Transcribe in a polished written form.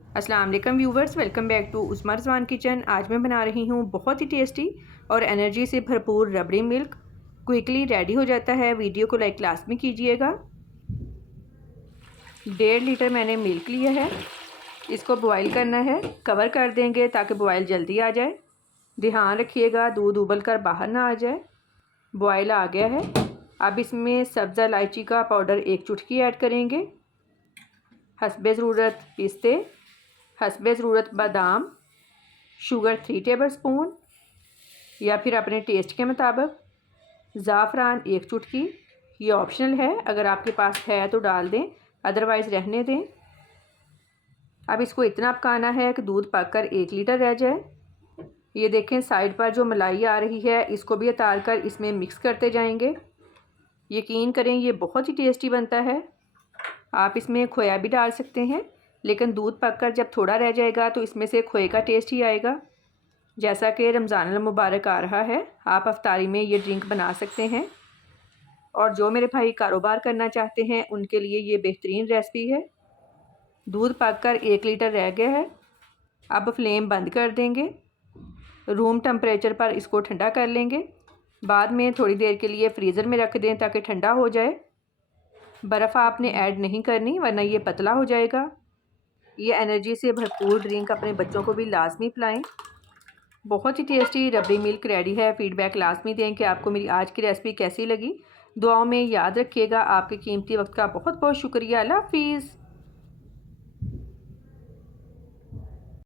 अस्सलाम वालेकुम viewers, welcome back to Usma Rizwan kitchen. आज मैं बना रही हूँ बहुत ही टेस्टी और एनर्जी से भरपूर रबड़ी मिल्क। क्विकली रेडी हो जाता है। वीडियो को लाइक लाजमी कीजिएगा। 1.5 लीटर मैंने मिल्क लिया है। इसको बॉईल करना है। कवर कर देंगे ताकि बॉईल जल्दी आ जाए। ध्यान रखिएगा दूध उबल कर बाहर ना आ जाए। बॉईल आ गया है। अब इसमें सब्ज़ा इलायची का पाउडर 1 चुटकी ऐड करेंगे। हस्बे ज़रूरत पिस्ते, हस्बे ज़रूरत बादाम, शुगर 3 टेबलस्पून या फिर अपने टेस्ट के मुताबिक, ज़ाफ़रान 1 चुटकी। ये ऑप्शनल है, अगर आपके पास है तो डाल दें, अदरवाइज़ रहने दें। अब इसको इतना पकाना है कि दूध पककर 1 लीटर रह जाए। ये देखें साइड पर जो मलाई आ रही है, इसको भी उतार कर इसमें मिक्स करते जाएंगे। यकीन करें ये बहुत ही टेस्टी बनता है। आप इसमें खोया भी डाल सकते हैं, लेकिन दूध पककर जब थोड़ा रह जाएगा तो इसमें से खोए का टेस्ट ही आएगा। जैसा कि रमज़ान मुबारक आ रहा है, आप अफ्तारी में ये ड्रिंक बना सकते हैं। और जो मेरे भाई कारोबार करना चाहते हैं उनके लिए ये बेहतरीन रेसिपी है। दूध पककर 1 लीटर रह गया है। अब फ्लेम बंद कर देंगे। रूम टेम्परेचर पर इसको ठंडा कर लेंगे। बाद में थोड़ी देर के लिए फ्रीज़र में रख दें ताकि ठंडा हो जाए। बर्फ़ आपने ऐड नहीं करनी, वरना ये पतला हो जाएगा। ये एनर्जी से भरपूर ड्रिंक अपने बच्चों को भी लाजमी पिलाएं। बहुत ही टेस्टी रबड़ी मिल्क रेडी है। फीडबैक लाजमी दें कि आपको मेरी आज की रेसिपी कैसी लगी। दुआओं में याद रखिएगा। आपके कीमती वक्त का बहुत बहुत शुक्रिया। अल्लाह हाफिज़।